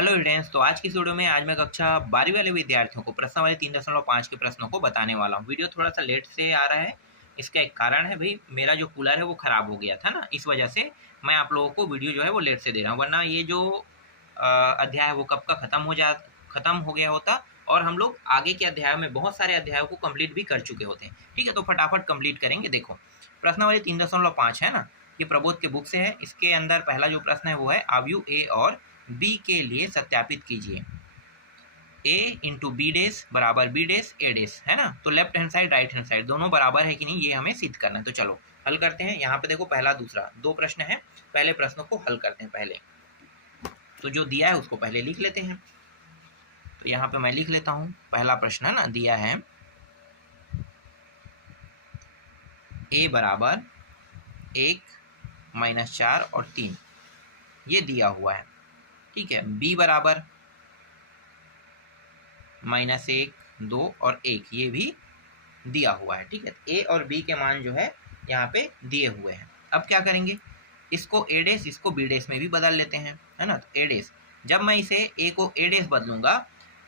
Hello students, तो आज की इस वीडियो में आज मैं कक्षा 12वीं वाले विद्यार्थियों को प्रश्नावली 3.5 के प्रश्नों को बताने वाला हूँ। वीडियो थोड़ा सा लेट से आ रहा है। इसका एक कारण है भाई, मेरा जो कूलर है वो ख़राब हो गया था ना, इस वजह से मैं आप लोगों को वीडियो जो है वो लेट से दे रहा हूँ। वरना ये जो अध्याय है वो कब का ख़त्म हो गया होता और हम लोग आगे के अध्यायों में बहुत सारे अध्यायों को कंप्लीट भी कर चुके होते हैं। ठीक है, तो फटाफट कंप्लीट करेंगे। देखो, प्रश्नावली 3.5 है ना, ये प्रबोध के बुक से है। इसके अंदर पहला जो प्रश्न है वो है अवयव ए और बी के लिए सत्यापित कीजिए। a इंटू बी डेस बराबर बी डेस ए डेस, है ना। तो left hand side right hand side दोनों बराबर है कि नहीं, ये हमें सिद्ध करना है। तो चलो हल करते हैं। यहाँ पे देखो, पहला दूसरा दो प्रश्न है, पहले प्रश्न को हल करते हैं। पहले तो जो दिया है उसको पहले लिख लेते हैं। तो यहाँ पे मैं लिख लेता हूँ। पहला प्रश्न है ना, दिया है a बराबर 1 - 4 और 3, ये दिया हुआ है। ठीक है, b बराबर -1, 2 और 1, ये भी दिया हुआ है। ठीक है, ए और बी के मान जो है यहाँ पे दिए हुए हैं। अब क्या करेंगे, इसको ए डेस इसको बी डेस में भी बदल लेते हैं, है ना। तो ए डेस, जब मैं इसे ए को ए डेस बदलूंगा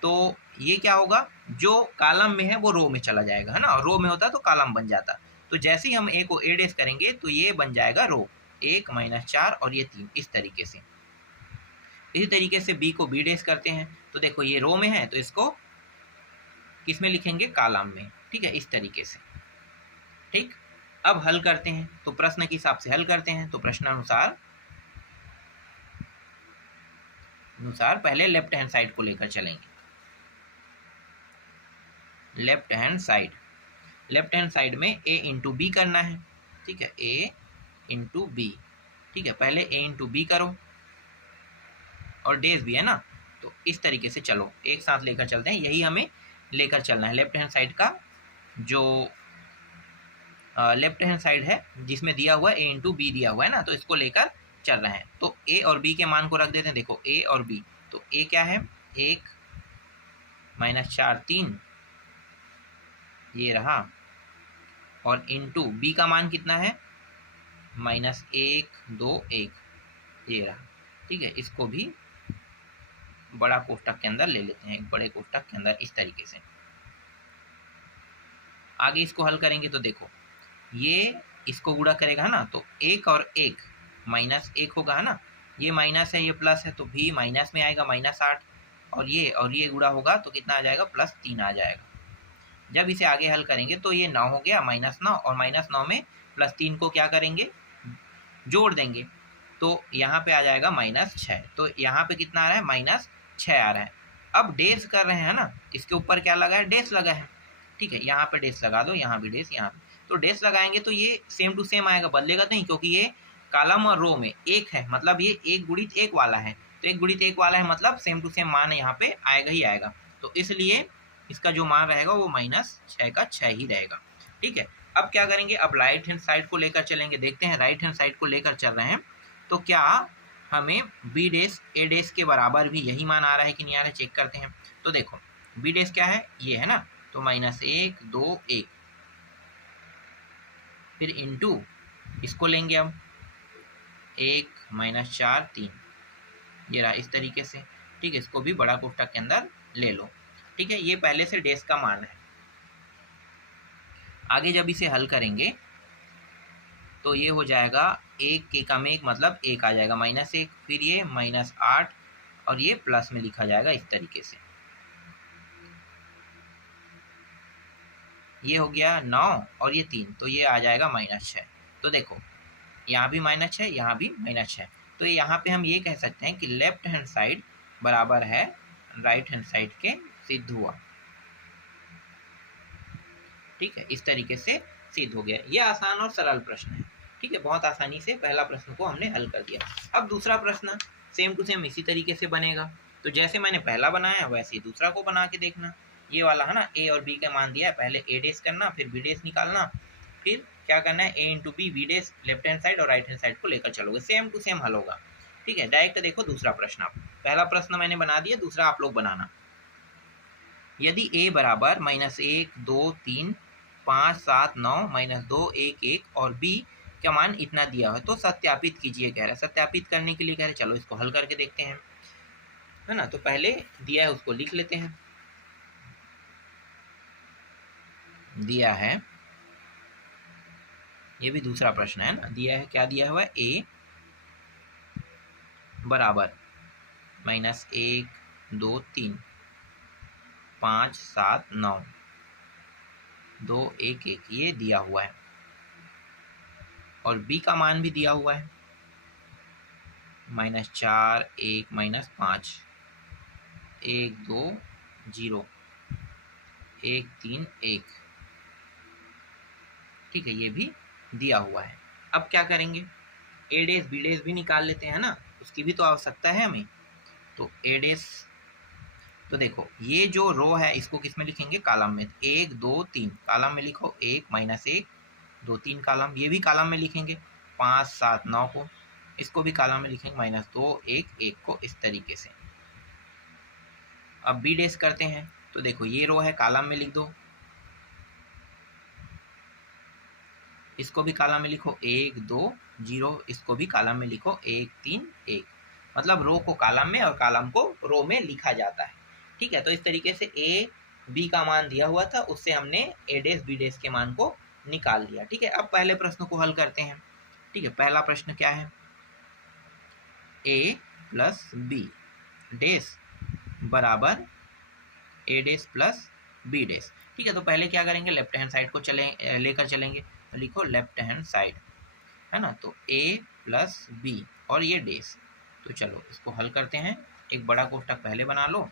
तो ये क्या होगा, जो कॉलम में है वो रो में चला जाएगा, है ना। रो में होता तो कॉलम बन जाता। तो जैसे ही हम ए को ए डेस करेंगे तो ये बन जाएगा रो, 1 - 4 और ये 3, इस तरीके से। इसी तरीके से बी को बी डेस करते हैं। तो देखो, ये रो में है तो इसको किस में लिखेंगे, कॉलम में। ठीक है, इस तरीके से। ठीक, अब हल करते हैं। तो प्रश्न के हिसाब से हल करते हैं। तो प्रश्न अनुसार पहले लेफ्ट हैंड साइड को लेकर चलेंगे। लेफ्ट हैंड साइड में a इंटू बी करना है। ठीक है, a इंटू बी। ठीक है, पहले a इंटू बी करो और डेज भी है ना। तो इस तरीके से चलो एक साथ लेकर चलते हैं। यही हमें लेकर चलना है। लेफ्ट हैंड साइड का जो लेफ्ट हैंड साइड है जिसमें दिया हुआ है a इंटू बी दिया हुआ है ना, तो इसको लेकर चल रहे हैं। तो a और b के मान को रख देते हैं। देखो, a और b, तो a क्या है, 1 - 4 3, ये रहा। और इंटू b का मान कितना है, -1 2 1, ये रहा। ठीक है, इसको भी बड़ा कोष्ठक के अंदर ले लेते हैं, एक बड़े कोष्ठक के अंदर, इस तरीके से। आगे इसको हल करेंगे तो देखो, ये इसको गुणा करेगा, है ना। तो 1 और 1 -1 होगा, है ना। ये माइनस है, ये प्लस है, तो भी माइनस में आएगा, -8। और ये गुणा होगा तो कितना आ जाएगा, +3 आ जाएगा। जब इसे आगे हल करेंगे तो ये 9 हो गया, -9, और -9 में +3 को क्या करेंगे, जोड़ देंगे। तो यहाँ पे आ जाएगा -6। तो यहाँ पे कितना आ रहा है, -6 आ रहा है। अब डेज कर रहे हैं ना, इसके ऊपर क्या लगा है, डेस लगा है। ठीक है, यहाँ पे डेस लगा दो, यहाँ भी डेस, यहाँ पे। तो डेस लगाएंगे तो ये सेम टू सेम आएगा, बदलेगा नहीं, क्योंकि ये कॉलम और रो में एक है, मतलब ये 1 गुणित 1 वाला है। तो 1 गुणित 1 वाला है, मतलब सेम टू सेम मान यहाँ पे आएगा ही आएगा। तो इसलिए इसका जो मान रहेगा वो -6 का 6 ही रहेगा। ठीक है, अब क्या करेंगे, अब राइट हैंड साइड को लेकर चलेंगे। देखते हैं, राइट हैंड साइड को लेकर चल रहे हैं तो क्या हमें बी डेस ए डेस के बराबर भी यही मान आ रहा है कि नहीं आ रहा है, चेक करते हैं। तो देखो, बी डेस क्या है, ये है ना। तो -1 2 1, फिर इंटू इसको लेंगे हम, 1 - 4 3, ये रहा, इस तरीके से। ठीक है, इसको भी बड़ा कोष्ठक के अंदर ले लो। ठीक है, ये पहले से डेस का मान है। आगे जब इसे हल करेंगे तो ये हो जाएगा 1 के कम 1, मतलब 1 आ जाएगा, -1, फिर ये -8 और ये प्लस में लिखा जाएगा, इस तरीके से। ये हो गया 9 और ये 3, तो ये आ जाएगा -6। तो देखो, यहाँ भी -6, यहाँ भी -6। तो यहाँ पे हम ये कह सकते हैं कि लेफ्ट हैंड साइड बराबर है राइट हैंड साइड के, सिद्ध हुआ। ठीक है, इस तरीके से सिद्ध हो गया। ये आसान और सरल प्रश्न है। ठीक है, बहुत आसानी से पहला प्रश्न को हमने हल कर दिया। अब दूसरा प्रश्न सेम टू सेम इसी तरीके से बनेगा। तो जैसे मैंने पहला बनाया वैसे ही दूसरा को बना के देखना। ये वाला है ना, ए और बी का मान दिया है, पहले ए डेस करना, फिर बी डेस निकालना, फिर क्या करना है, ए इंटू बी, बी डेस लेफ्ट हैंड साइड और राइट हैंड साइड को लेकर चलोगे, सेम टू सेम हल होगा। ठीक है, डायरेक्ट देखो दूसरा प्रश्न। आप पहला प्रश्न मैंने बना दिया, दूसरा आप लोग बनाना। यदि a बराबर -1 2 3 5 7 9 -2 1 1 और b का मान इतना दिया है तो सत्यापित कीजिए, कह रहा है। सत्यापित करने के लिए कह रहे, चलो इसको हल करके देखते हैं। है ना। तो पहले दिया है उसको लिख लेते हैं। दिया है, ये भी दूसरा प्रश्न है ना। दिया है, क्या दिया हुआ है, ए बराबर -1 2 3 5 7 9 2 1 1, ये दिया हुआ है। और बी का मान भी दिया हुआ है, -4 1 -5 1 2 0 1 3 1, ठीक है, ये भी दिया हुआ है। अब क्या करेंगे, ए डेस बी डेस भी निकाल लेते हैं ना, उसकी भी तो आवश्यकता है हमें। तो ए डेस, तो देखो ये जो रो है इसको किस में लिखेंगे, कॉलम में। 1 2 3 कॉलम में लिखो, 1 -1 2 3 कॉलम, ये भी कॉलम में लिखेंगे। 5 7 9 को, इसको भी कॉलम में लिखेंगे, -2 1 1 को, इस तरीके से। अब बी डेस करते हैं, तो देखो ये रो है, कॉलम में लिख दो, इसको भी कॉलम में लिखो 1 2 0, इसको भी कॉलम में लिखो 1 3 1। मतलब रो को कॉलम में और कॉलम को रो में लिखा जाता है, ठीक है। तो इस तरीके से ए बी का मान दिया हुआ था, उससे हमने ए डेस बी डेस के मान को निकाल लिया, ठीक है। अब पहले प्रश्न को हल करते हैं, ठीक है। पहला प्रश्न क्या है, ए प्लस बी डेस बराबर ए डेस प्लस बी डेस, ठीक है। तो पहले क्या करेंगे, लेफ्ट हैंड साइड को लेकर चलेंगे। तो लिखो लेफ्ट हैंड साइड, है ना। तो ए प्लस बी और ये डेस, तो चलो इसको हल करते हैं। एक बड़ा कोष्ठक पहले बना लो।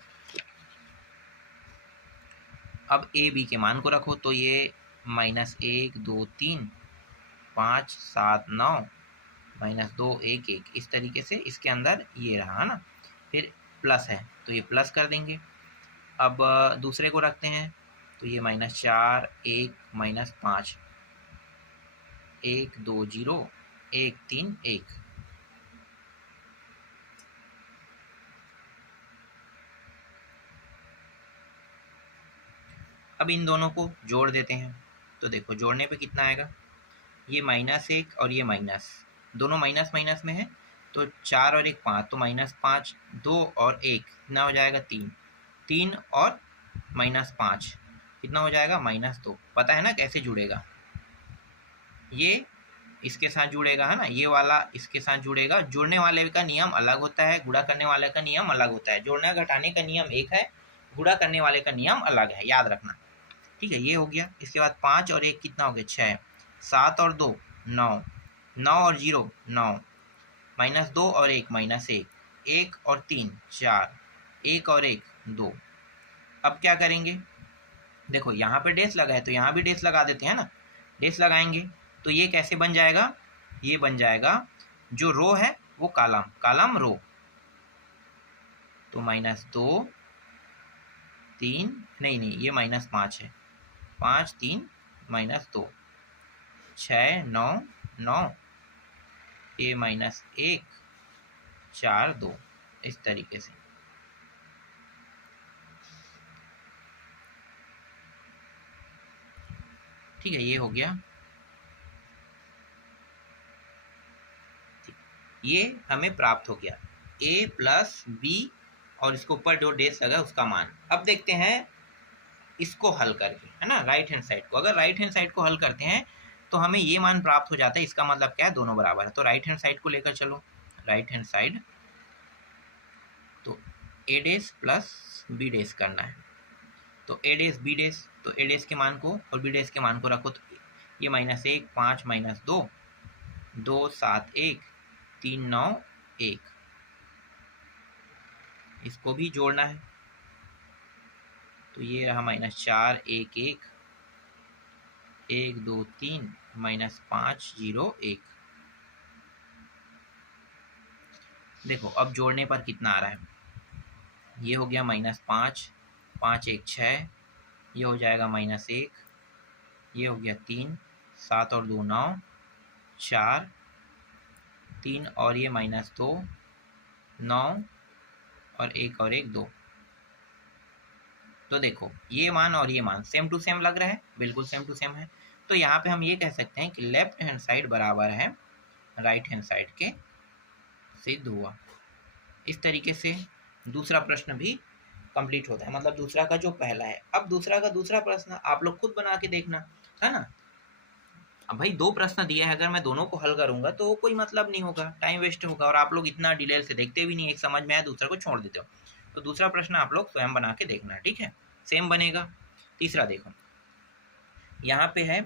अब ए बी के मान को रखो, तो ये -1 2 3 5 7 9 -2 1 1, इस तरीके से इसके अंदर ये रहा ना। फिर प्लस है तो ये प्लस कर देंगे। अब दूसरे को रखते हैं, तो ये -4 1 -5 1 2 0 1 3 1। अब इन दोनों को जोड़ देते हैं, तो देखो जोड़ने पे कितना आएगा, ये -1 और ये माइनस, दोनों माइनस माइनस में है, तो 4 और 1 5, तो -5 2 और 1 कितना हो जाएगा, 3 3 और -5 कितना हो जाएगा, -2। पता है ना कैसे जुड़ेगा, ये इसके साथ जुड़ेगा, है ना, ये वाला इसके साथ जुड़ेगा। जुड़ने वाले का नियम अलग होता है, गुणा करने वाले का नियम अलग होता है। जोड़ने घटाने का नियम एक है, गुणा करने वाले का नियम अलग है, याद रखना, ठीक है। ये हो गया। इसके बाद 5 और 1 कितना हो गया, 6 7 और 2 9 9 और 0 9 -2 और 1 -1 1 और 3 4 1 और 1 2। अब क्या करेंगे, देखो यहाँ पे डेस लगा है तो यहाँ भी डेस लगा देते हैं ना। डेस लगाएंगे तो ये कैसे बन जाएगा, ये बन जाएगा, जो रो है वो कॉलम, कॉलम रो। तो -2 3 नहीं ये -5 है, 5 3 -2 6 9 9 ए -1 4 2, इस तरीके से। ठीक है, ये हो गया। ये हमें प्राप्त हो गया a प्लस बी और इसके ऊपर जो डेस लगा उसका मान। अब देखते हैं इसको हल करके, है ना, राइट हैंड साइड को। अगर राइट हैंड साइड को हल करते हैं तो हमें ये मान प्राप्त हो जाता है। इसका मतलब क्या है, दोनों बराबर है। तो राइट हैंड साइड को लेकर चलो, राइट हैंड साइड, तो ए डेस प्लस बी डेस करना है। तो ए डेस बी डेस, तो ए डेस के मान को और बी डेस के मान को रखो। तो ये -1 5 -2 2 7 1 3 9 1, इसको भी जोड़ना है। तो ये रहा -4 1 1 1 2 3 -5 0 1। देखो अब जोड़ने पर कितना आ रहा है, ये हो गया -5 5 1 6, ये हो जाएगा -1, ये हो गया 3 7 और 2 9 4 3 और ये -2 9 और 1 और 1 2। तो देखो ये मान और ये मान सेम टू सेम लग रहा है, बिल्कुल सेम टू सेम है। तो यहाँ पे हम ये कह सकते हैं कि लेफ्ट हैंड साइड बराबर है राइट हैंड साइड के, सिद्ध हुआ। इस तरीके से दूसरा प्रश्न भी कंप्लीट होता है, मतलब दूसरा का जो पहला है। अब दूसरा का दूसरा प्रश्न आप लोग खुद बना के देखना, है ना। अब भाई 2 प्रश्न दिए हैं, अगर मैं दोनों को हल करूंगा तो कोई मतलब नहीं होगा, टाइम वेस्ट होगा, और आप लोग इतना डिटेल से देखते भी नहीं, एक समझ में आया दूसरा को छोड़ देते हो। तो दूसरा प्रश्न आप लोग स्वयं बना के देखना, ठीक है, सेम बनेगा। तीसरा देखो, यहाँ पे है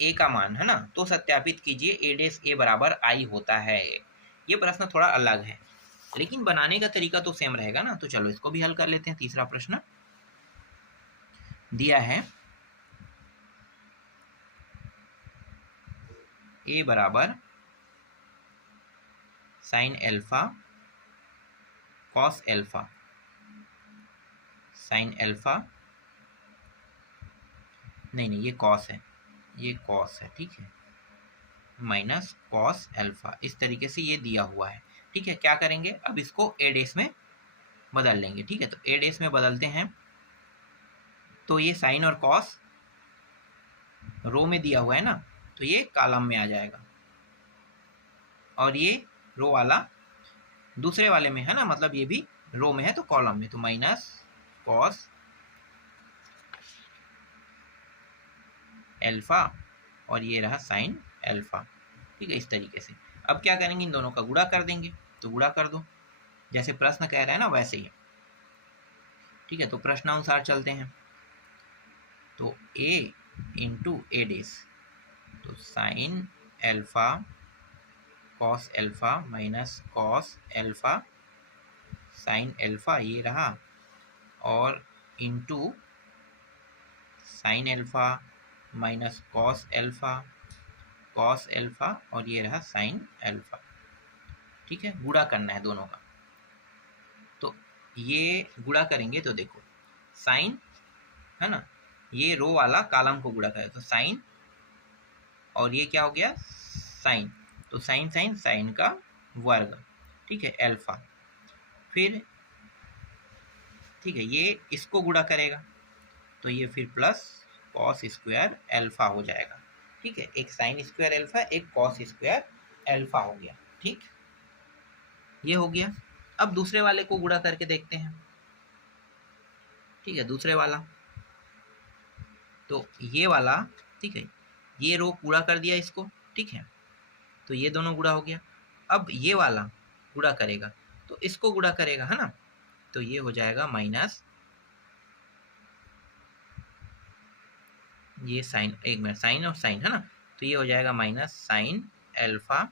ए का मान, है ना, तो सत्यापित कीजिए ए डेस ए बराबर आई होता है। ये प्रश्न थोड़ा अलग है, लेकिन बनाने का तरीका तो सेम रहेगा ना। तो चलो इसको भी हल कर लेते हैं। तीसरा प्रश्न दिया है ए बराबर sine alpha cos alpha, sine alpha नहीं ये कॉस है, ये कॉस है, ठीक है, माइनस कॉस एल्फा, इस तरीके से ये दिया हुआ है, ठीक है। क्या करेंगे, अब इसको ए डेस में बदल लेंगे, ठीक है। तो ए डेस में बदलते हैं, तो ये साइन और कॉस रो में दिया हुआ है ना, तो ये कॉलम में आ जाएगा, और ये रो वाला दूसरे वाले में है ना, मतलब ये भी रो में है तो कॉलम में, तो माइनस कॉस एल्फा और ये रहा साइन एल्फा, ठीक है, इस तरीके से। अब क्या करेंगे, इन दोनों का गुणा कर देंगे, तो गुणा कर दो, जैसे प्रश्न कह रहा है ना वैसे ही, ठीक है। तो प्रश्नानुसार चलते हैं, तो a इंटू ए डेस, तो sine alpha cos alpha minus cos alpha sine alpha, ये रहा, और into sine alpha minus cos alpha और ये रहा साइन एल्फा, ठीक है। गुणा करना है दोनों का, तो ये गुणा करेंगे तो देखो साइन, है ना, ये रो वाला कॉलम को गुणा करें तो साइन, और ये क्या हो गया साइन, तो साइन साइन साइन का वर्ग, ठीक है, एल्फा, फिर ठीक है ये इसको गुणा करेगा तो ये फिर प्लस कॉस स्क्वायर एल्फा हो जाएगा, ठीक है। एक साइन स्क्वायर एल्फा, एक कॉस स्क्वायर एल्फा हो गया, ठीक, ये हो गया। अब दूसरे वाले को गुणा करके देखते हैं, ठीक है, दूसरे वाला, तो ये वाला, ठीक है, ये रो पूरा कर दिया इसको, ठीक है, तो ये दोनों गुणा हो गया। अब ये वाला गुणा करेगा तो इसको गुणा करेगा, है ना, तो ये हो जाएगा माइनस, ये साइन, एक मिनट, साइन और साइन, है ना, तो ये हो जाएगा माइनस साइन एल्फा,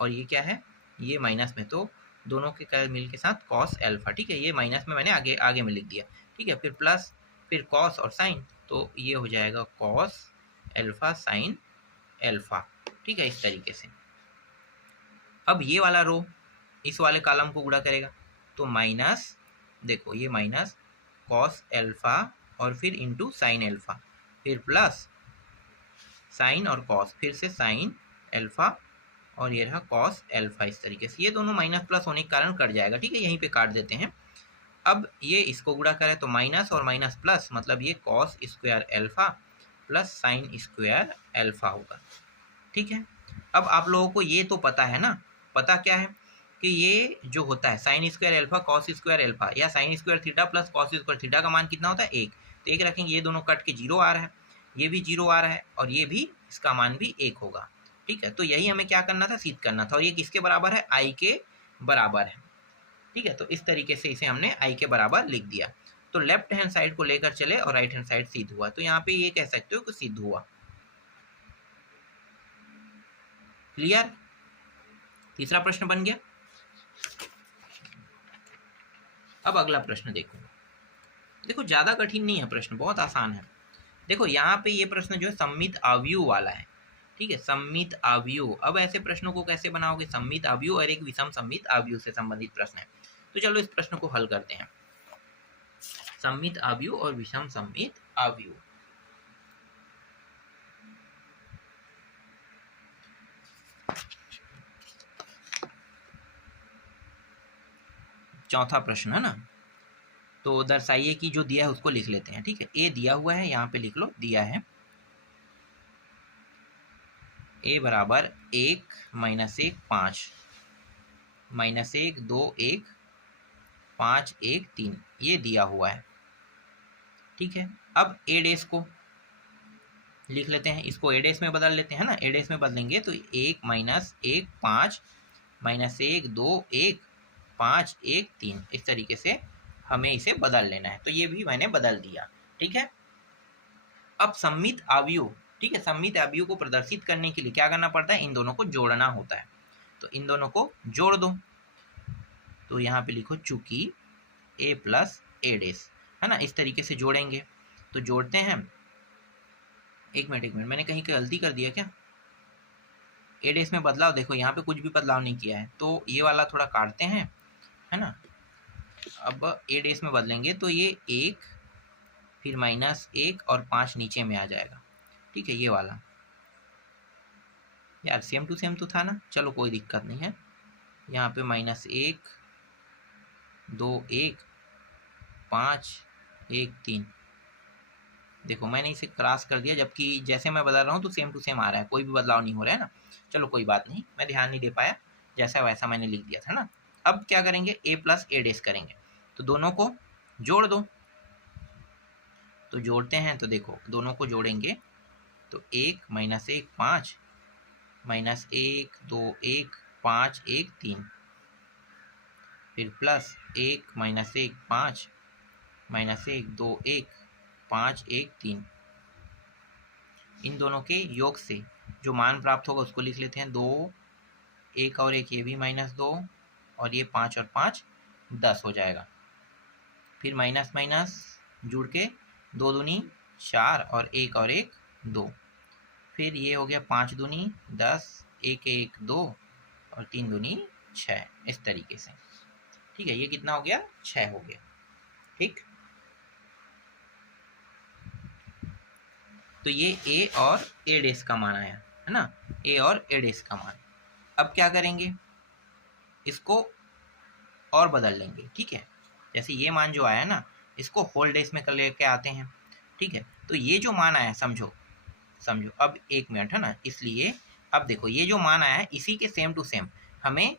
और ये क्या है, ये माइनस में, तो दोनों के मिल के साथ कॉस एल्फा, ठीक है, ये माइनस में मैंने आगे आगे में लिख दिया, ठीक है, फिर प्लस, फिर कॉस और साइन, तो ये हो जाएगा कॉस एल्फा साइन एल्फा, ठीक है, इस तरीके से। अब ये वाला रो इस वाले कॉलम को गुणा करेगा तो माइनस, देखो ये माइनस कॉस एल्फा और फिर इंटू साइन एल्फा, फिर प्लस साइन और कॉस, फिर से साइन एल्फा और ये रहा कॉस एल्फा, इस तरीके से। ये दोनों माइनस प्लस होने के कारण कट जाएगा, ठीक है, यहीं पे काट देते हैं। अब ये इसको गुणा करें तो माइनस और माइनस प्लस, मतलब ये cos square alpha plus sign square alpha होगा, ठीक है। अब आप लोगों को ये तो पता है ना, पता क्या है कि ये जो होता है sine square alpha cos square alpha या sine square theta plus cos square theta का मान कितना होता है, 1, तो 1 रखेंगे, ये दोनों कट के 0 आ रहा है, ये भी 0 आ रहा है, और ये भी, इसका मान भी 1 होगा, ठीक है। तो यही हमें क्या करना था, सिद्ध करना था, और ये किसके बराबर है, आई के बराबर है, ठीक है। तो इस तरीके से इसे हमने आई के बराबर लिख दिया, तो लेफ्ट हैंड साइड को लेकर चले और राइट हैंड साइड सिद्ध हुआ, तो यहाँ पे ये कह सकते हो कि सिद्ध हुआ। क्लियर, तीसरा प्रश्न बन गया। अब अगला प्रश्न देखो, देखो ज्यादा कठिन नहीं है प्रश्न, बहुत आसान है। देखो यहाँ पे ये प्रश्न जो है सम्मित आव्यूह वाला है, ठीक है, सम्मित आव्यूह। अब ऐसे प्रश्नों को कैसे बनाओगे, सम्मित आव्यूह और एक विषम सम्मित आव्यूह से संबंधित प्रश्न है, तो चलो इस प्रश्न को हल करते हैं। सम्मित आव्यूह और विषम सम्मित आव्यूह, चौथा प्रश्न है ना, तो दर्शाइए कि जो दिया है उसको लिख लेते हैं, ठीक है। ए दिया हुआ है, यहाँ पे लिख लो, दिया है ए बराबर 1 -1 5 -1 2 1 5 1 3 ये दिया हुआ है। ठीक है, अब ए डेस को लिख लेते हैं, इसको ए डेस में बदल लेते हैं ना। ए डेस में बदलेंगे तो 1 माइनस 1 5 माइनस 1 2 1 5 1 3 इस तरीके से हमें इसे बदल लेना है। तो ये भी मैंने बदल दिया। ठीक है, अब सममित अवयव, ठीक है, सममित अवयव को प्रदर्शित करने के लिए क्या करना पड़ता है, इन दोनों को जोड़ना होता है। तो इन दोनों को जोड़ दो। तो यहाँ पे लिखो चूंकि a प्लस ए डेस, है ना, इस तरीके से जोड़ेंगे। तो जोड़ते हैं। एक मिनट मैंने कहीं गलती कर दिया क्या? ए डेस में बदलाव देखो, यहाँ पे कुछ भी बदलाव नहीं किया है। तो ये वाला थोड़ा काटते हैं, है ना। अब ए डेस में बदलेंगे तो ये 1 फिर माइनस 1 और 5 नीचे में आ जाएगा। ठीक है, ये वाला यार सेम टू सेम तो था ना, चलो कोई दिक्कत नहीं है। यहाँ पे माइनस 1 2 1 5 1 3, देखो मैंने इसे क्रॉस कर दिया, जबकि जैसे मैं बदल रहा हूँ तो सेम टू सेम आ रहा है, कोई भी बदलाव नहीं हो रहा है ना। चलो कोई बात नहीं, मैं ध्यान नहीं दे पाया, जैसा वैसा मैंने लिख दिया था ना। अब क्या करेंगे, a प्लस ए डेस करेंगे। तो दोनों को जोड़ दो। तो जोड़ते हैं, तो देखो दोनों को जोड़ेंगे तो 1 माइनस 1 5 माइनस 1 2 1 5 1 3 फिर प्लस 1 माइनस 1 5 माइनस 1 2 1 5 1 3। इन दोनों के योग से जो मान प्राप्त होगा उसको लिख लेते हैं 2 1 और 1 ये भी माइनस 2 और ये 5 और 5 10 हो जाएगा। फिर माइनस माइनस जुड़ के 2 दूनी 4 और 1 और 1 2, फिर ये हो गया 5 दूनी 10 1 1 2 और 3 दूनी 6 इस तरीके से। ठीक है, ये कितना हो गया, 6 हो गया। ठीक, तो ये a और a डेस का मान आया, है ना, a और a डेस का मान। अब क्या करेंगे, इसको और बदल लेंगे। ठीक है, जैसे ये मान जो आया ना, इसको होल डेस में कर लेके आते हैं। ठीक है, तो ये जो मान आया, समझो अब एक मिनट, है ना, इसलिए अब देखो ये जो मान आया है इसी के सेम टू सेम हमें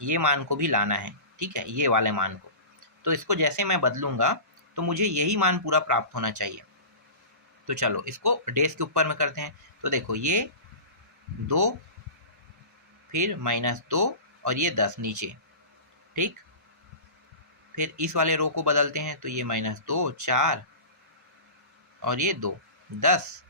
ये मान को भी लाना है। ठीक है, ये वाले मान को। तो इसको जैसे मैं बदलूंगा तो मुझे यही मान पूरा प्राप्त होना चाहिए। तो चलो इसको डेस के ऊपर में करते हैं। तो देखो ये 2 फिर माइनस 2 और ये 10 नीचे। ठीक, फिर इस वाले रो को बदलते हैं तो ये माइनस 2 4 और ये 2 10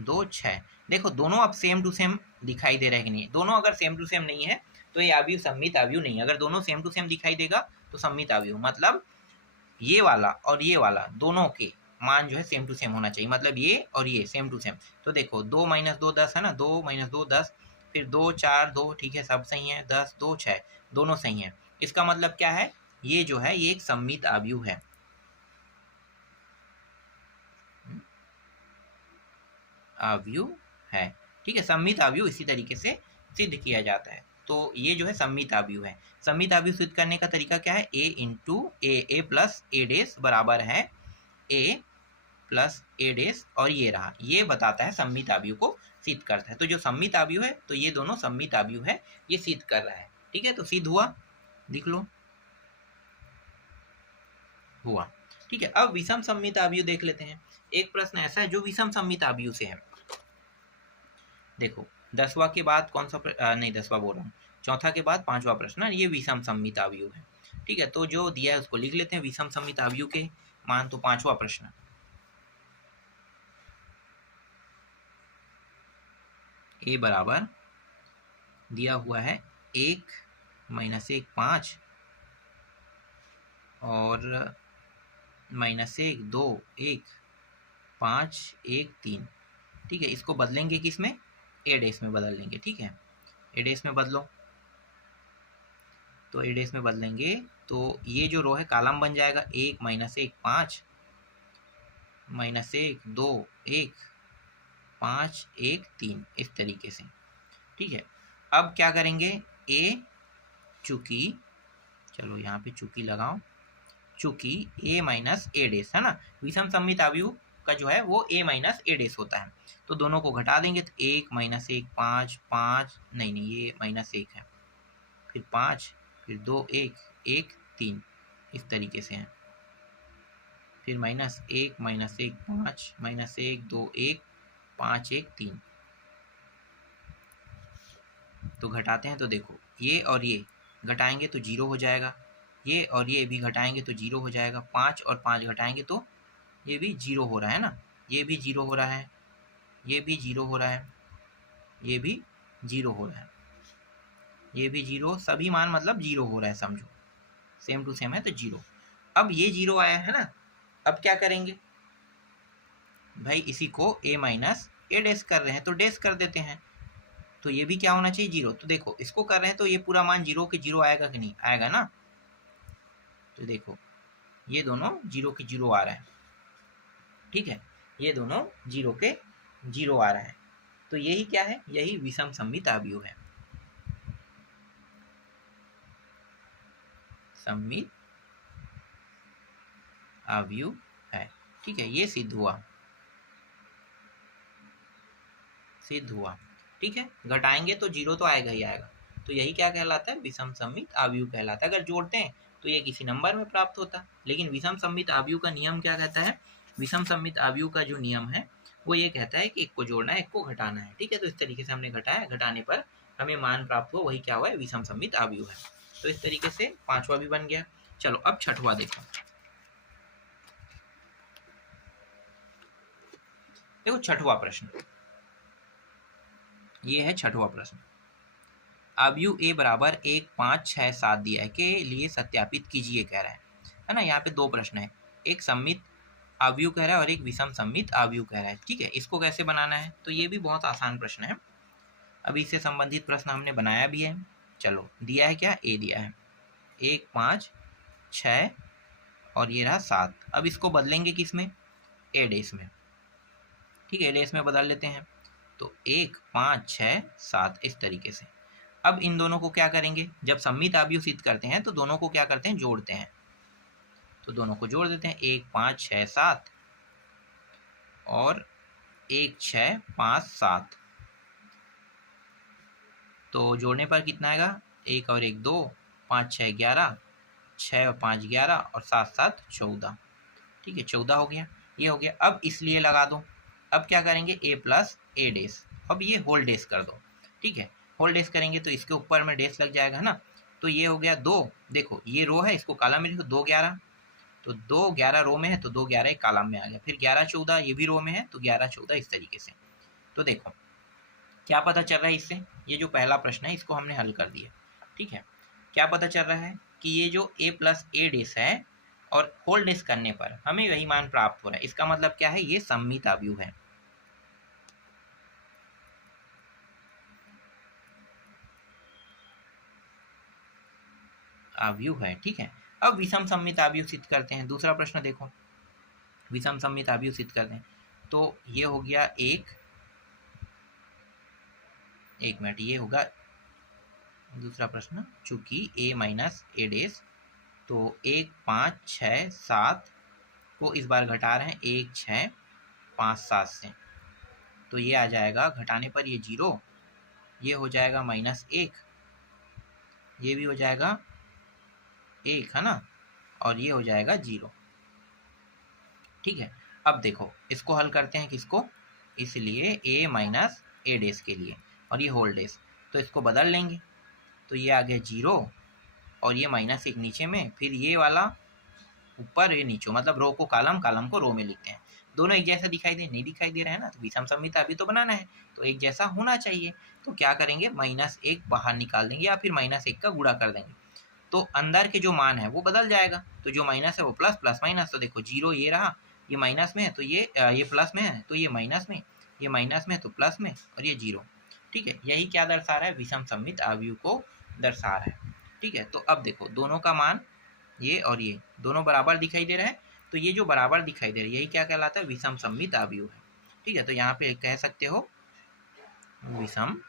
2 6। देखो दोनों अब सेम टू सेम दिखाई दे रहे हैं कि नहीं। दोनों अगर सेम टू सेम नहीं है तो ये अवयव सममित अवयव नहीं है। अगर दोनों सेम टू सेम दिखाई देगा तो सममित अवयव, मतलब ये वाला और ये वाला दोनों के मान जो है सेम टू सेम होना चाहिए, मतलब ये और ये सेम टू सेम। तो देखो 2 माइनस 2 10 है ना, 2 माइनस 2 10, फिर 2 4 2, ठीक है सब सही है, 10 2 6 दोनों सही है। इसका मतलब क्या है, ये जो है ये एक सममित अवयव है। अवयव है, ठीक है, सममित अवयव इसी तरीके से सिद्ध किया जाता है। तो ये जो है सममित अवयव है। सममित अवयव सिद्ध करने का तरीका क्या है, a इंटू ए प्लस ए डेस बराबर है a प्लस ए डेस, और ये रहा, ये बताता है सममित अवयव को सिद्ध करता है। तो जो सममित अवयव है तो ये दोनों सममित अवयव है, ये सिद्ध कर रहा है। ठीक है, तो सिद्ध हुआ, लिख लो, हुआ। ठीक है, अब विषम सममित अवयव देख लेते हैं। एक प्रश्न ऐसा है जो विषम सममित अवयव से है। देखो 10वां के बाद कौन सा नहीं 10वां बोल रहा हूँ, चौथा के बाद 5वां प्रश्न, ये विषम सममित अवयव है। ठीक है, तो जो दिया है उसको लिख लेते हैं, विषम सममित अवयव के मान। तो 5वां प्रश्न, a बराबर दिया हुआ है 1 माइनस 1 5 और माइनस 1 2 1 5 1 3। ठीक है, इसको बदलेंगे किस में, ए डेस में बदल लेंगे। ठीक है, ए डेस में बदलो, तो ए डेस में बदलेंगे तो ये जो रो है कॉलम बन जाएगा 1 माइनस 1 5 माइनस 1 2 1 5 1 3 इस तरीके से। ठीक है, अब क्या करेंगे, ए चूंकि, चलो यहाँ पे चूंकि लगाओ, चूंकि a माइनस ए डेस है ना, विषम सममित अवयव का जो है वो a माइनस ए डेस होता है। तो दोनों को घटा देंगे तो 1 माइनस 1 5 5, नहीं ये माइनस 1 है, फिर 5 फिर 2 1 1 3, इस तरीके से हैं, फिर माइनस एक 5 माइनस 1 2 1 5 1 3। तो घटाते हैं तो देखो ये और ये घटाएंगे तो जीरो हो जाएगा, ये और ये भी घटाएंगे तो जीरो हो जाएगा, 5 और 5 घटाएंगे तो ये भी जीरो हो रहा है ना, ये भी जीरो हो रहा है, ये भी जीरो हो रहा है, ये भी जीरो हो रहा है, ये भी जीरो, सभी मान मतलब जीरो हो रहा है, समझो सेम टू सेम है तो जीरो। अब ये जीरो आया है ना, अब क्या करेंगे भाई, इसी को a माइनस ए डेस कर रहे हैं तो डेस कर देते हैं, तो ये भी क्या होना चाहिए जीरो। तो देखो इसको कर रहे हैं तो ये पूरा मान जीरो के जीरो आएगा कि नहीं आएगा ना, तो देखो ये दोनों जीरो के जीरो आ रहा है, ठीक है, ये दोनों जीरो के जीरो आ रहा है, तो यही क्या है, यही विषम सममित आव्यूह है, सममित आव्यूह है, ठीक है, ये सिद्ध हुआ, सिद्ध हुआ, ठीक है। घटाएंगे तो जीरो तो आएगा ही आएगा, तो यही क्या कहलाता है, विषम सममित आव्यूह कहलाता है। अगर जोड़ते हैं तो ये किसी नंबर में प्राप्त होता, लेकिन विषम सममित आव्यूह का नियम क्या कहता है, विषम सममित आव्यूह का जो नियम है वो ये कहता है कि एक को जोड़ना है एक को घटाना है, ठीक है। तो इस तरीके से हमने घटाया, घटाने पर हमें मान प्राप्त हुआ, वही क्या हुआ है, विषम सममित आव्यूह है। तो इस तरीके से पांचवा भी बन गया। चलो अब छठवां देखो, देखो छठवां प्रश्न, ये है छठवां प्रश्न, आव्यूह ए बराबर 1 5 6 7 दिया है के लिए सत्यापित कीजिए कह रहा है ना। यहाँ पे दो प्रश्न है, एक सममित आव्यूह कह रहा है और एक विषम सममित आव्यूह कह रहा है, ठीक है। इसको कैसे बनाना है, तो ये भी बहुत आसान प्रश्न है, अभी इससे संबंधित प्रश्न हमने बनाया भी है। चलो दिया है क्या, ए दिया है 1 5 6 और ये रहा 7, अब इसको बदलेंगे किस में, ए डेस में, ठीक है, ए डेस में बदल लेते हैं, तो 1 5 6 7 इस तरीके से। अब इन दोनों को क्या करेंगे, जब सममित आव्यूह सिद्ध करते हैं तो दोनों को क्या करते हैं, जोड़ते हैं, तो दोनों को जोड़ देते हैं, 1 5 6 7 और 1 6 5 7, तो जोड़ने पर कितना आएगा, 1 और 1 2 5 6 11, 6 और 5 11 और 7 7 14, ठीक है 14 हो गया, ये हो गया। अब इसलिए लगा दो, अब क्या करेंगे, a प्लस ए डेस, अब ये होल डेस कर दो, ठीक है, होल डेस करेंगे तो इसके ऊपर में डेस लग जाएगा ना, तो ये हो गया 2, देखो ये रो है इसको कॉलम में लिखो, 2 11, तो 2 11 रो में है तो 2 11 एक कॉलम में आ गया, फिर 11 14 ये भी रो में है तो 11 14 इस तरीके से। तो देखो क्या पता चल रहा है इससे, ये जो पहला प्रश्न है इसको हमने हल कर दिया, ठीक है। क्या पता चल रहा है कि ये जो a प्लस ए डेस है और होल डेस करने पर हमें वही मान प्राप्त हो रहा है, इसका मतलब क्या है, ये सममित आव्यूह है, आव्यूह है, ठीक है। अब विषम सममित आव्यूह सिद्ध करते हैं, दूसरा प्रश्न देखो, विषम सममित आव्यूह सिद्ध करते हैं, तो ये हो गया एक मिनट, ये होगा दूसरा प्रश्न, चूंकि a माइनस ए डेस, तो 1 5 6 7 को इस बार घटा रहे हैं 1 6 5 7 से, तो ये आ जाएगा, घटाने पर ये जीरो, ये हो जाएगा माइनस 1, ये भी हो जाएगा 1 है ना, और ये हो जाएगा जीरो, ठीक है। अब देखो इसको हल करते हैं किसको, इसलिए a माइनस ए डेस के लिए, और ये होल डेस, तो इसको बदल लेंगे, तो ये आ गया जीरो और ये माइनस 1 नीचे में, फिर ये वाला ऊपर ये नीचे, मतलब रो को कॉलम, कॉलम को रो में लिखते हैं, दोनों एक जैसा दिखाई दे, नहीं दिखाई दे रहा है ना, तो विषम सममित अभी तो बनाना है तो एक जैसा होना चाहिए, तो क्या करेंगे, माइनस 1 बाहर निकाल देंगे या फिर माइनस 1 का गुणा कर देंगे, तो अंदर के जो मान है वो बदल जाएगा, तो जो माइनस है वो प्लस, प्लस माइनस, तो देखो जीरो ये रहा, ये माइनस में है तो ये प्लस में है तो ये माइनस में, ये माइनस में है तो प्लस में, और ये जीरो, ठीक है। यही क्या दर्शा रहा है, विषम सममित आव्यूह को दर्शा रहा है, ठीक है। तो अब देखो दोनों का मान, ये और ये दोनों बराबर दिखाई दे रहा है, तो ये जो बराबर दिखाई दे रहा है यही क्या कहलाता है, विषम सममित आव्यूह है, ठीक है। तो यहाँ पे कह सकते हो विषम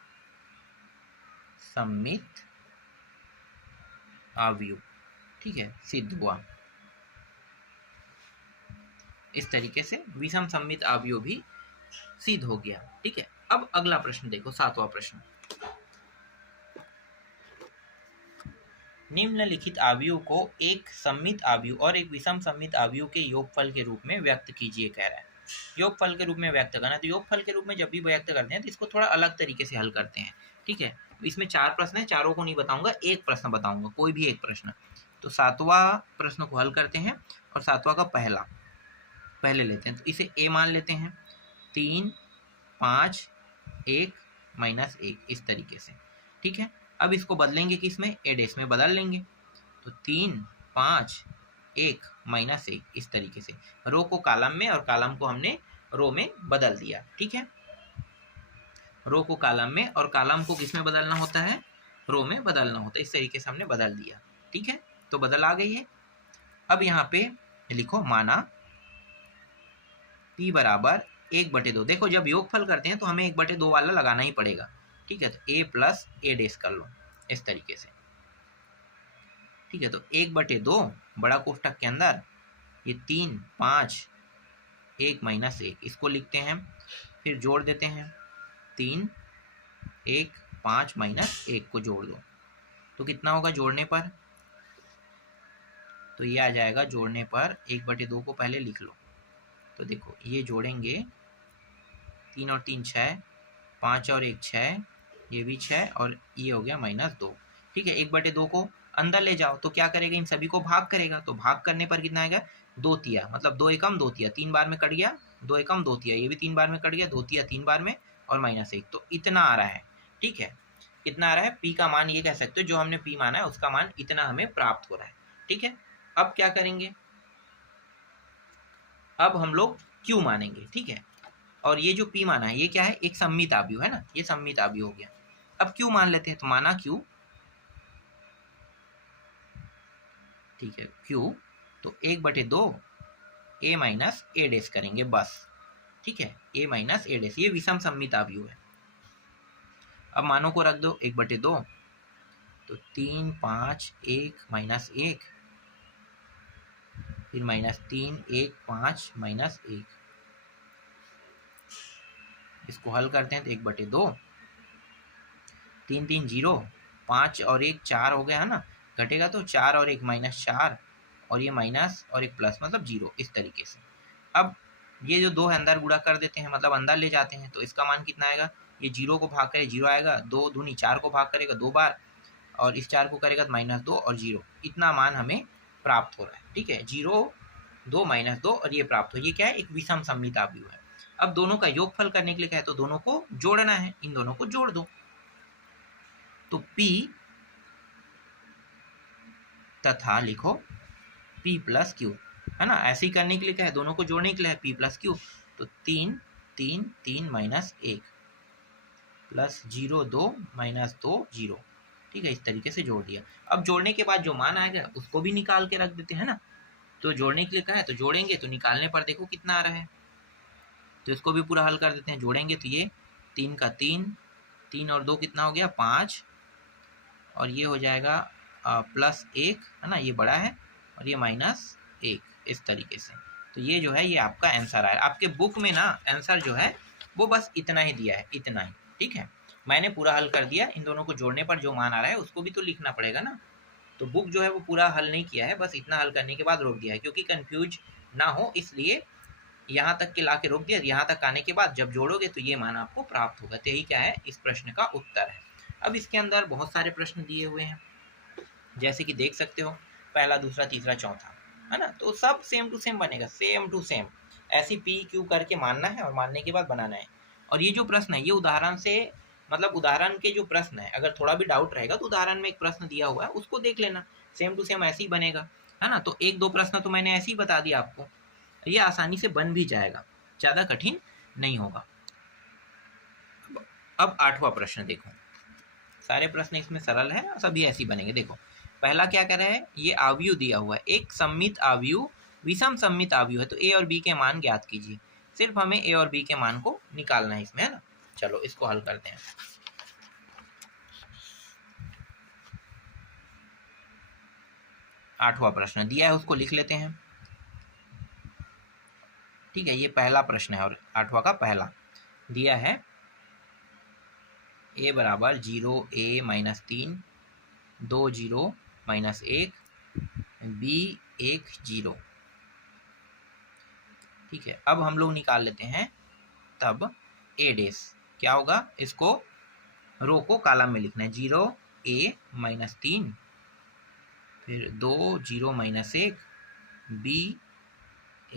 सममित आव्यूह, ठीक है, सिद्ध हुआ, इस तरीके से विषम सममित आव्यूह भी सिद्ध हो गया, ठीक है। अब अगला प्रश्न देखो, सातवां प्रश्न, निम्नलिखित आव्यूह को एक सममित आव्यूह और एक विषम सममित आव्यूह के योगफल के रूप में व्यक्त कीजिए कह रहा है। योगफल के रूप में व्यक्त करना है, तो योगफल के रूप में जब भी व्यक्त करते हैं तो इसको थोड़ा अलग तरीके से हल करते हैं। ठीक है, इसमें 4 प्रश्न है, चारों को नहीं बताऊंगा, एक प्रश्न बताऊंगा, कोई भी एक प्रश्न। तो 7वां प्रश्न को हल करते हैं और 7वां का पहले लेते हैं, तो इसे a मान लेते हैं। 3, 5, 1 -1 इस तरीके से। ठीक है, अब इसको बदलेंगे किसमें, a डैश में बदल लेंगे। तो 3, 5, 1 -1 इस तरीके से। रो को कॉलम में और कॉलम को हमने रो में बदल दिया। ठीक है, रो को कॉलम में और कॉलम को किस में बदलना होता है, रो में बदलना होता है। इस तरीके से हमने बदल दिया। ठीक है, तो बदल आ गई है। अब यहाँ पे लिखो माना p बराबर 1/2। देखो जब योगफल करते हैं तो हमें 1/2 वाला लगाना ही पड़ेगा। ठीक है, तो a प्लस a डैश कर लो इस तरीके से। ठीक है, तो 1/2 बड़ा कोष्ठक के अंदर ये 3, 5, 1 -1 इसको लिखते हैं, फिर जोड़ देते हैं। 3, 1, 5 -1 को जोड़ दो तो कितना होगा जोड़ने पर, तो ये आ जाएगा जोड़ने पर 1/2 को पहले लिख लो। तो देखो ये जोड़ेंगे 3 और 3 6, 5 और 1 6, ये भी 6 और ये हो गया -2। ठीक है, 1/2 को अंदर ले जाओ तो क्या करेगा, इन सभी को भाग करेगा। तो भाग करने पर कितना आएगा, 2 तिया, मतलब 2 एकम 2 तिया, 3 बार में कट गया, 2 एकम 2 तिया, ये भी 3 बार में कट गया, 2 तिया 3 बार में और -1, तो इतना आ रहा है। ठीक है, कितना आ रहा है, p का मान ये कह सकते हो, जो हमने p माना है उसका मान इतना हमें प्राप्त हो रहा है। ठीक है, अब क्या करेंगे, अब हम लोग q मानेंगे। ठीक है, और ये जो p माना है ये क्या है, एक सममित आव्यूह है ना, ये सममित आव्यूह हो गया। अब q मान लेते हैं, तो माना q। ठीक है, q तो 1/2 a माइनस a डैश करेंगे बस। ठीक है, a माइनस a डैश, ये विषम सममित आव्यूह है। अब मानों को रख दो 1/2, तो 3, 5, 1 -1, फिर -3, 1, 5 -1, इसको हल करते हैं तो 1/2, 3, 3 0, 5 और 1 4 हो गया है ना, घटेगा तो 4 और 1 -4, और ये माइनस और एक प्लस मतलब 0 इस तरीके से। अब ये जो 2 है अंदर गुणा कर देते हैं, मतलब अंदर ले जाते हैं, तो इसका मान कितना आएगा, ये 0 को भाग करे 0 आएगा, 2 दूनी 4 को भाग करेगा 2 बार, और इस 4 को करेगा तो -2 और 0, इतना मान हमें प्राप्त हो रहा है। ठीक है, 0, 2 -2 और ये प्राप्त हो, ये क्या है, एक विषम सममित आव्यूह है। अब दोनों का योगफल करने के लिए कहे तो दोनों को जोड़ना है, इन दोनों को जोड़ दो। तो p तथा लिखो p प्लस क्यू, है ना, ऐसे ही करने के लिए क्या है, दोनों को जोड़ने के लिए है p प्लस क्यू। तो 3, 3, 3 -1 प्लस 0, 2 -2 0। ठीक है, इस तरीके से जोड़ दिया। अब जोड़ने के बाद जो मान आएगा उसको भी निकाल के रख देते हैं ना। तो जोड़ने के लिए कहा है तो जोड़ेंगे, तो निकालने पर देखो कितना आ रहा है, तो इसको भी पूरा हल कर देते हैं। जोड़ेंगे तो ये 3 का 3, 3 और 2 कितना हो गया 5, और ये हो जाएगा +1 है ना, ये बड़ा है, और ये -1 इस तरीके से। तो ये जो है ये आपका आंसर है। आपके बुक में ना आंसर जो है वो बस इतना ही दिया है, इतना ही। ठीक है, मैंने पूरा हल कर दिया। इन दोनों को जोड़ने पर जो मान आ रहा है उसको भी तो लिखना पड़ेगा ना। तो बुक जो है वो पूरा हल नहीं किया है, बस इतना हल करने के बाद रोक दिया है, क्योंकि कंफ्यूज ना हो इसलिए यहाँ तक के ला के रोक दिया। यहाँ तक आने के बाद जब जोड़ोगे तो ये मान आपको प्राप्त होगा। तो यही क्या है, इस प्रश्न का उत्तर है। अब इसके अंदर बहुत सारे प्रश्न दिए हुए हैं, जैसे कि देख सकते हो, पहला, दूसरा, तीसरा, चौथा, है ना। तो सब सेम टू सेम बनेगा, सेम टू सेम। ऐसी पी क्यू करके मानना है और मानने के बाद बनाना है। और ये जो प्रश्न है ये उदाहरण से, मतलब उदाहरण के जो प्रश्न है, अगर थोड़ा भी डाउट रहेगा तो उदाहरण में एक प्रश्न दिया हुआ है उसको देख लेना, सेम टू सेम ऐसे ही बनेगा, है ना। तो 1-2 प्रश्न तो मैंने ऐसे ही बता दिया आपको, ये आसानी से बन भी जाएगा, ज़्यादा कठिन नहीं होगा। अब 8वां प्रश्न देखो, सारे प्रश्न इसमें सरल है, सभी ऐसे ही बनेंगे। देखो पहला क्या कर रहा है, ये आव्यूह दिया हुआ है, एक सममित आव्यूह विषम सममित आव्यूह है, तो ए और बी के मान ज्ञात कीजिए। सिर्फ हमें ए और बी के मान को निकालना है इसमें, है ना। चलो इसको हल करते हैं। आठवां प्रश्न दिया है उसको लिख लेते हैं। ठीक है, ये पहला प्रश्न है और 8वां का पहला दिया है, a बराबर 0 a -3 2 0 माइनस 1, बी 1 0। ठीक है, अब हम लोग निकाल लेते हैं तब ए डेस क्या होगा, इसको रो को कॉलम में लिखना है, 0 ए माइनस 3, फिर 2 0 माइनस 1, बी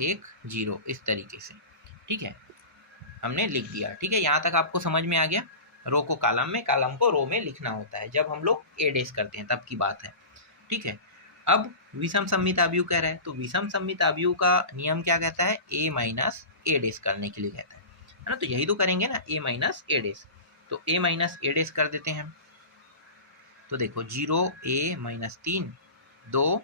1 0, इस तरीके से। ठीक है, हमने लिख दिया। ठीक है, यहाँ तक आपको समझ में आ गया। रो को कॉलम में, कॉलम को रो में लिखना होता है जब हम लोग ए डेस करते हैं तब की बात है। ठीक है, अब विषम सममित अवयव कह रहा है, तो विषम सममित अवयव का नियम क्या कहता है, ए माइनस ए डेस करने के लिए कहता है ना, तो यही तो करेंगे ना, ए माइनस ए डेस। तो ए माइनस ए डेस कर देते हैं, तो देखो 0 ए माइनस 3, 2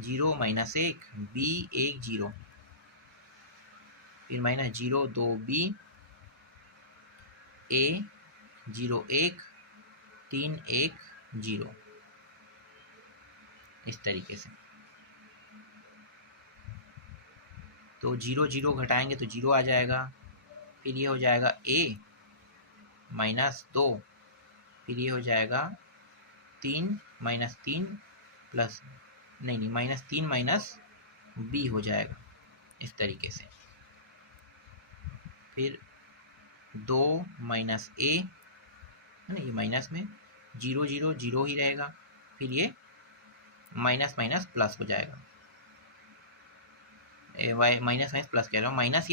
0 माइनस 1, बी 1 0, फिर माइनस 0 2 बी, ए 0 1, 3 1 0, इस तरीके से। तो 0 0 घटाएंगे तो 0 आ जाएगा, फिर ये हो जाएगा a माइनस 2, फिर ये हो जाएगा 3 माइनस 3 प्लस नहीं माइनस 3 माइनस b हो जाएगा, इस तरीके से। फिर 2 माइनस a है ना, ये माइनस में 0 0 0 ही रहेगा, फिर ये माइनस माइनस प्लस हो जाएगा, माइनस माइनस प्लस कह रहा हूँ, माइनस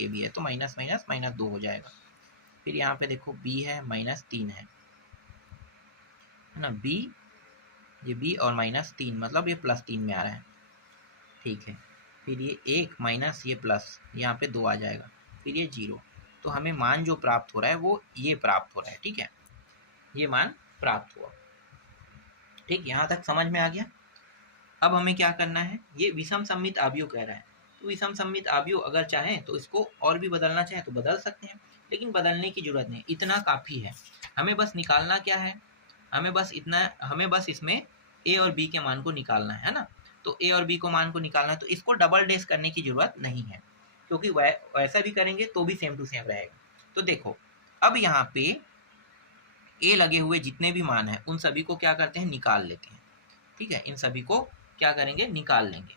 ये भी है तो माइनस माइनस माइनस 2 हो जाएगा। फिर यहाँ पे देखो b है माइनस 3 है ना, b ये b और माइनस 3 मतलब ये प्लस 3 में आ रहा है। ठीक है, फिर ये 1 माइनस ये प्लस, यहाँ पे 2 आ जाएगा, फिर ये 0। तो हमें मान जो प्राप्त हो रहा है वो ये प्राप्त हो रहा है। ठीक है, ये मान प्राप्त हुआ। ठीक, यहाँ तक समझ में आ गया। अब हमें क्या करना है, ये विषम सममित अवयव कह रहा है, तो विषम सममित अवयव अगर चाहें तो इसको और भी बदलना चाहें तो बदल सकते हैं, लेकिन बदलने की जरूरत नहीं, इतना काफ़ी है। हमें बस निकालना क्या है, हमें बस इसमें ए और बी के मान को निकालना है ना। तो ए और बी को मान को निकालना है, तो इसको डबल डेश करने की जरूरत नहीं है, क्योंकि वैसा भी करेंगे तो भी सेम टू सेम रहेगा। तो देखो, अब यहाँ पे ए लगे हुए जितने भी मान हैं उन सभी को क्या करते हैं, निकाल लेते हैं। ठीक है, इन सभी को क्या करेंगे, निकाल लेंगे,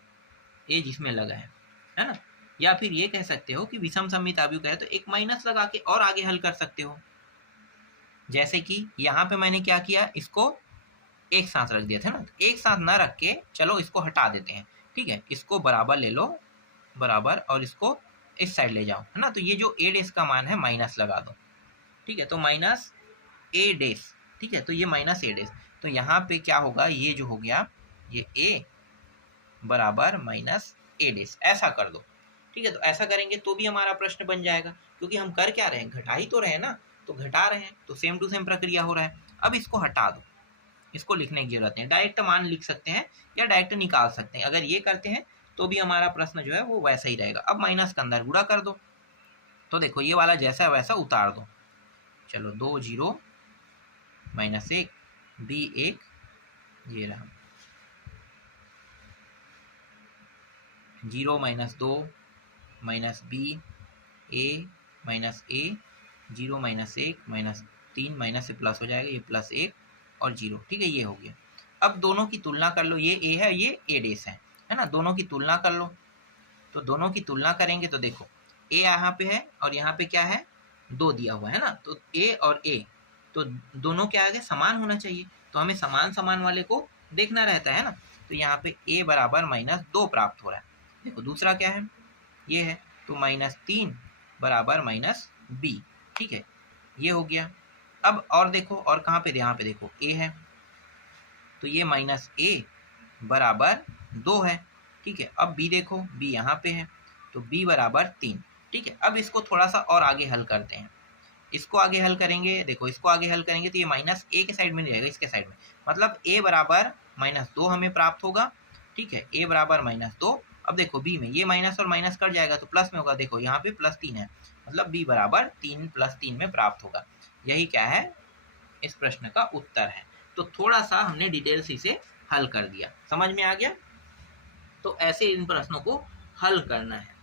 ए जिसमें लगा है ना। या फिर ये कह सकते हो कि विषम सममित अवयव कहे तो एक माइनस लगा के और आगे हल कर सकते हो। जैसे कि यहाँ पे मैंने क्या किया, इसको एक साथ रख दिया था ना, एक साथ ना रख के चलो इसको हटा देते हैं। ठीक है, इसको बराबर ले लो, बराबर, और इसको इस साइड ले जाओ, है ना। तो ये जो ए डेस का मान है माइनस लगा दो। ठीक है, तो माइनस ए डेस। ठीक है, तो ये माइनस ए डेस, तो यहाँ पे क्या होगा, ये जो हो गया ये ए बराबर माइनस ए डेस, ऐसा कर दो। ठीक है, तो ऐसा करेंगे तो भी हमारा प्रश्न बन जाएगा, क्योंकि हम कर क्या रहे हैं, घटा ही तो रहे हैं ना, तो घटा रहे हैं तो सेम टू सेम प्रक्रिया हो रहा है। अब इसको हटा दो, इसको लिखने की जरूरत नहीं, डायरेक्ट मान लिख सकते हैं या डायरेक्ट निकाल सकते हैं। अगर ये करते हैं तो भी हमारा प्रश्न जो है वो वैसा ही रहेगा। अब माइनस के अंदर गुणा कर दो, तो देखो ये वाला जैसा है वैसा उतार दो। चलो 2 0 माइनस 1 बी 1, ये रहा 0 माइनस 2 माइनस बी ए माइनस ए 0 माइनस 1 माइनस 3 माइनस से प्लस हो जाएगा, ये प्लस 1 और 0। ठीक है, ये हो गया। अब दोनों की तुलना कर लो, ये ए है ये ए डेस है ना, दोनों की तुलना कर लो। तो दोनों की तुलना करेंगे तो देखो ए यहाँ पे है और यहाँ पे क्या है, 2 दिया हुआ है ना, तो ए और ए तो दोनों क्या आगे समान होना चाहिए, तो हमें समान समान वाले को देखना रहता है ना। तो यहाँ पे ए बराबर माइनस 2 प्राप्त हो रहा है। देखो दूसरा क्या है, ये है, तो माइनस 3 बराबर माइनस बी। ठीक है, ये हो गया। अब और देखो, और कहाँ पे, यहाँ पे देखो ए है, तो ये माइनस ए बराबर 2 है। ठीक है, अब बी देखो, बी यहाँ पे है, तो बी बराबर 3। ठीक है, अब इसको थोड़ा सा और आगे हल करते हैं। इसको आगे हल करेंगे, देखो इसको आगे हल करेंगे तो ये माइनस ए के साइड में नहीं रहेगा, इसके साइड में, मतलब ए बराबर माइनस 2 हमें प्राप्त होगा। ठीक है, ए बराबर माइनस 2। अब देखो बी में ये माइनस और माइनस कट जाएगा तो प्लस में होगा, देखो यहाँ पे प्लस 3 है, मतलब बी बराबर 3 प्लस 3 में प्राप्त होगा। यही क्या है, इस प्रश्न का उत्तर है। तो थोड़ा सा हमने डिटेल से इसे हल कर दिया, समझ में आ गया। तो ऐसे इन प्रश्नों को हल करना है।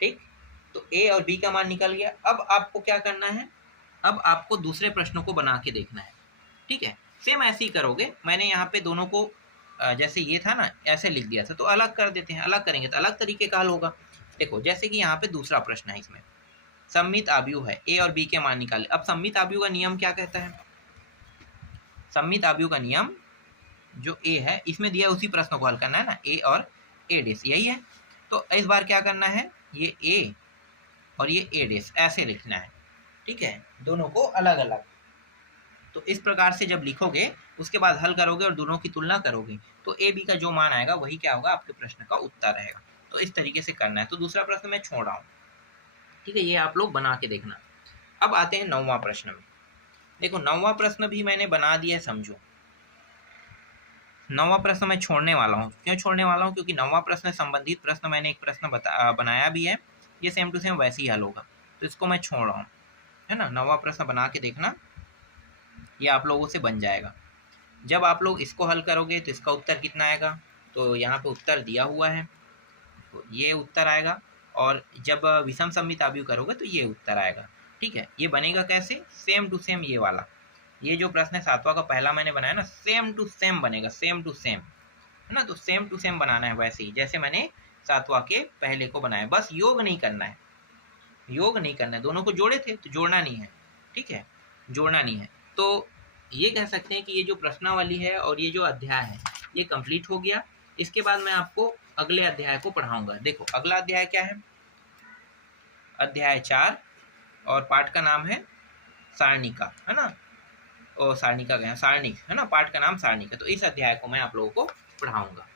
ठीक, तो ए और बी का मान निकल गया। अब आपको क्या करना है, अब आपको दूसरे प्रश्नों को बना के देखना है। ठीक है, सेम ऐसे ही करोगे। मैंने यहाँ पे दोनों को जैसे ये था ना ऐसे लिख दिया था, तो अलग कर देते हैं। अलग करेंगे तो अलग तरीके का हल होगा। देखो जैसे कि यहाँ पे दूसरा प्रश्न है, इसमें सममित आव्यूह है, ए और बी के मान निकाले। अब सममित आव्यूह का नियम क्या कहता है? सममित आव्यूह का नियम जो ए है, इसमें दिया उसी प्रश्न को हल करना है ना, ए और ए डेस, यही है। तो इस बार क्या करना है, ये ए और ये ए डेस ऐसे लिखना है, ठीक है, दोनों को अलग अलग। तो इस प्रकार से जब लिखोगे उसके बाद हल करोगे और दोनों की तुलना करोगे, तो ए बी का जो मान आएगा वही क्या होगा, आपके प्रश्न का उत्तर रहेगा। तो इस तरीके से करना है। तो दूसरा प्रश्न मैं छोड़ रहा हूँ, ठीक है, ये आप लोग बना के देखना। अब आते हैं 9वां प्रश्न में। देखो 9वां प्रश्न भी मैंने बना दिया है, समझो। 9वां प्रश्न मैं छोड़ने वाला हूँ। क्यों छोड़ने वाला हूँ? क्योंकि 9वां प्रश्न संबंधित प्रश्न मैंने एक प्रश्न बनाया भी है, ये सेम टू सेम वैसे ही हल होगा, तो इसको मैं छोड़ रहा हूँ, है ना। 9वां प्रश्न बना के देखना, ये आप लोगों से बन जाएगा। जब आप लोग इसको हल करोगे तो इसका उत्तर कितना आएगा, तो यहाँ पे उत्तर दिया हुआ है, तो ये उत्तर आएगा। और जब विषम सममित आव्यूह करोगे तो ये उत्तर आएगा, ठीक है। ये बनेगा कैसे, सेम टू सेम ये वाला, ये जो प्रश्न है 7वां का पहला मैंने बनाया ना, सेम टू सेम बनेगा, सेम टू सेम, है ना। तो सेम टू सेम बनाना है वैसे ही जैसे मैंने 7वां के पहले को बनाया, बस योग नहीं करना है, योग नहीं करना है। दोनों को जोड़े थे तो जोड़ना नहीं है, ठीक है, जोड़ना नहीं है। तो ये कह सकते हैं कि ये जो प्रश्नावली है और ये जो अध्याय है ये कंप्लीट हो गया। इसके बाद मैं आपको अगले अध्याय को पढ़ाऊंगा। देखो अगला अध्याय क्या है, अध्याय 4, और पाठ का नाम है सारणिका, है ना। और सारणिका गया, सारणिक, है ना, पाठ का नाम सारणिका। तो इस अध्याय को मैं आप लोगों को पढ़ाऊंगा।